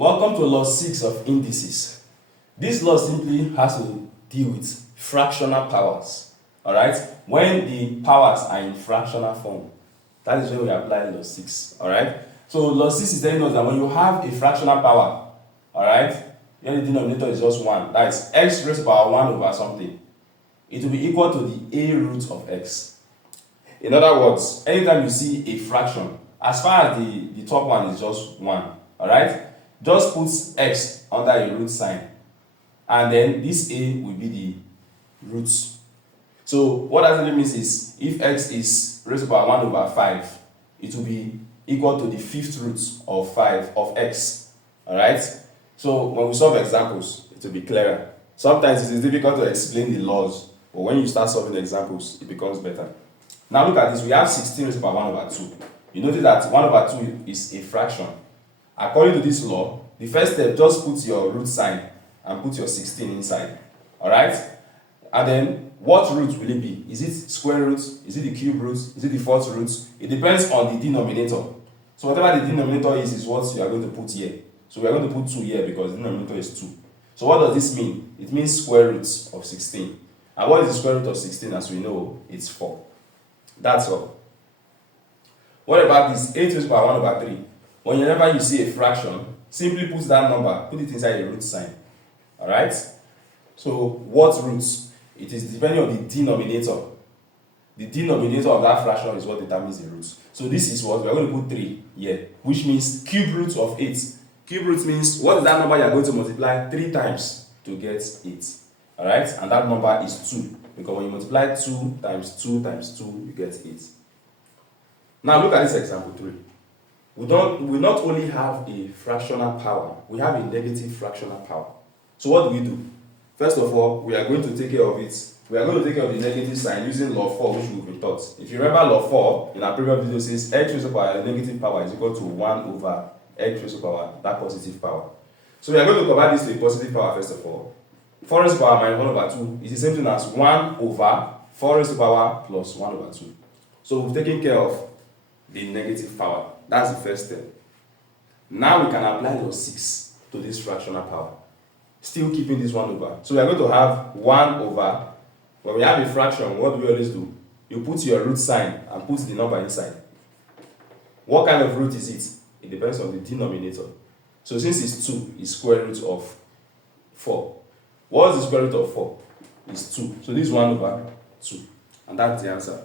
Welcome to Law 6 of Indices. This law simply has to deal with fractional powers. Alright? When the powers are in fractional form, that is when we apply Law 6. Alright? So Law 6 is telling us that when you have a fractional power, alright, when the denominator is just 1, that is x raised to the power 1 over something, it will be equal to the a root of x. In other words, anytime you see a fraction, as far as the top one is just 1, alright, just put x under a root sign, and then this a will be the roots. So what that really means is, if x is raised to the power 1 over 5, it will be equal to the fifth root of 5 of x. Alright? So when we solve examples, it will be clearer. Sometimes it is difficult to explain the laws, but when you start solving examples, it becomes better. Now look at this. We have 16 raised to the power 1 over 2. You notice that 1 over 2 is a fraction. According to this law, the first step, just put your root sign and put your 16 inside. Alright? And then, what root will it be? Is it square root? Is it the cube root? Is it the fourth root? It depends on the denominator. So whatever the denominator is what you are going to put here. So we are going to put 2 here because the denominator is 2. So what does this mean? It means square root of 16. And what is the square root of 16? As we know, it's 4. That's all. What about this 8 raised to the power 1 over 3? Whenever you see a fraction, simply put that number, put it inside a root sign. Alright? So what roots? It is depending on the denominator. The denominator of that fraction is what determines the roots. So this is what we are going to put 3 here, which means cube root of 8. Cube root means what is that number you are going to multiply 3 times to get 8. Alright? And that number is 2. Because when you multiply 2 times 2 times 2, you get 8. Now look at this example 3. We not only have a fractional power, we have a negative fractional power. So what do? First of all, we are going to take care of it. We are going to take care of the negative sign using law 4, which we've been taught. If you remember law 4, in our previous video says x raised to the power negative power is equal to 1 over x raised to the power, that positive power. So we are going to convert this to a positive power first of all. 4 raised to the power minus 1 over 2 is the same thing as 1 over 4 raised to the power plus 1 over 2. So we've taken care of the negative power. That's the first step. Now we can apply law 6 to this fractional power. Still keeping this 1 over. So we are going to have 1 over. When we have a fraction, what do we always do? You put your root sign and put the number inside. What kind of root is it? It depends on the denominator. So since it's 2, it's square root of 4. What is the square root of 4? It's 2. So this is 1 over 2. And that's the answer.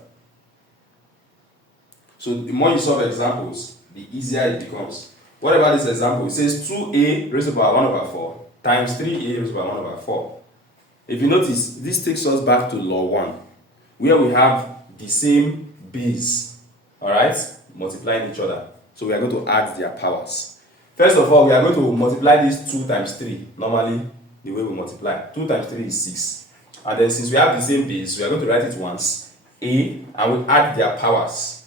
So the more you solve examples, the easier it becomes. What about this example? It says 2a raised to the power 1 over 4 times 3a raised to the power 1 over 4. If you notice, this takes us back to law 1, where we have the same base, alright, multiplying each other. So we are going to add their powers. First of all, we are going to multiply this 2 times 3. Normally, the way we multiply. 2 times 3 is 6. And then since we have the same base, we are going to write it once, a, and we add their powers.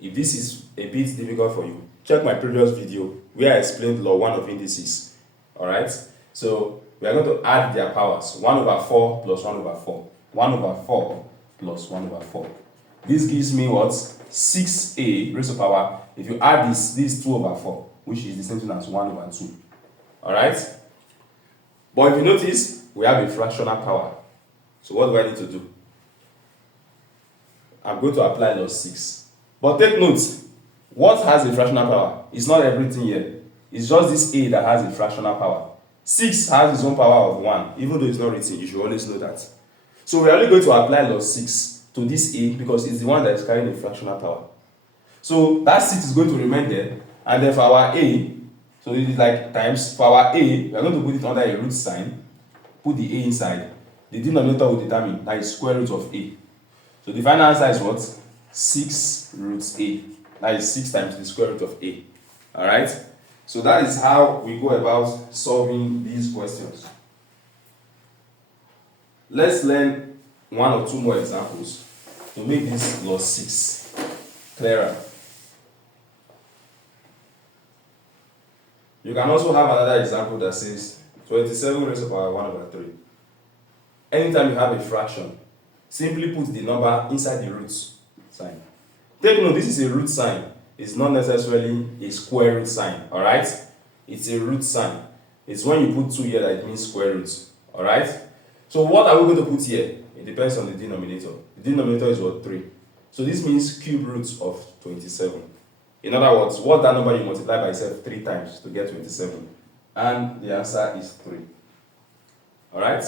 If this is a bit difficult for you, check my previous video where I explained law 1 of indices. Alright? So we are going to add their powers. 1 over 4 plus 1 over 4. 1 over 4 plus 1 over 4. This gives me what? 6a raised to the power. If you add this is 2 over 4, which is the same thing as 1 over 2. Alright? But if you notice, we have a fractional power. So what do I need to do? I'm going to apply law 6. But take note, what has a fractional power? It's not everything here. It's just this a that has a fractional power. 6 has its own power of 1, even though it's not written. You should always know that. So we're only going to apply law 6 to this a because it's the one that is carrying a fractional power. So that 6 is going to remain there, and then for our a, so it is like times, for our a, we are going to put it under a root sign, put the a inside. The denominator will determine that is square root of a. So the final answer is what? 6 roots a. That is 6 times the square root of a. Alright? So that is how we go about solving these questions. Let's learn 1 or 2 more examples to make this law 6 clearer. You can also have another example that says 27 raised to the power 1 over 3. Anytime you have a fraction, simply put the number inside the roots sign. Take note, this is a root sign. It's not necessarily a square root sign. Alright? It's a root sign. It's when you put 2 here that it means square root. Alright? So what are we going to put here? It depends on the denominator. The denominator is what? 3. So this means cube root of 27. In other words, what's that number you multiply by itself 3 times to get 27? And the answer is 3. Alright?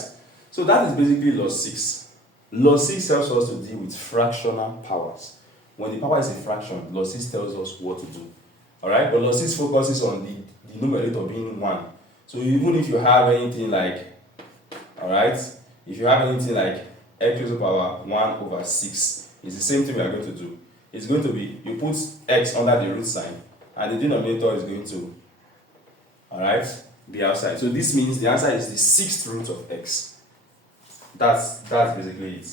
So that is basically law 6. Law 6 helps us to deal with fractional powers. When the power is a fraction, law 6 tells us what to do. Alright? But law 6 focuses on the numerator being 1. So even if you have anything like, alright, if you have anything like x to the power 1 over 6, it's the same thing we are going to do. It's going to be, you put x under the root sign, and the denominator is going to, alright, be outside. So this means the answer is the 6th root of x. That's basically it.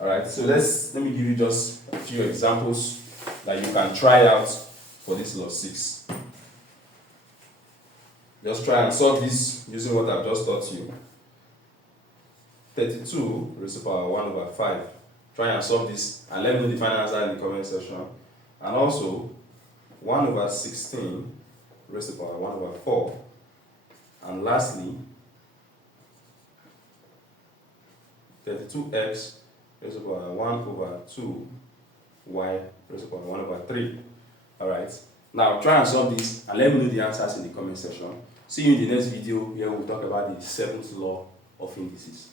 Alright, so let me give you just a few examples that you can try out for this law 6. Just try and solve this using what I've just taught you. 32 raised to the power 1 over 5. Try and solve this and let me know the final answer in the comment section. And also 1 over 16 raised to the power 1 over 4. And lastly 32x raised to the power 1 over 2 y raised to the power 1 over 3. Alright. Now try and solve this and let me know the answers in the comment section. See you in the next video where we'll talk about the 7th law of indices.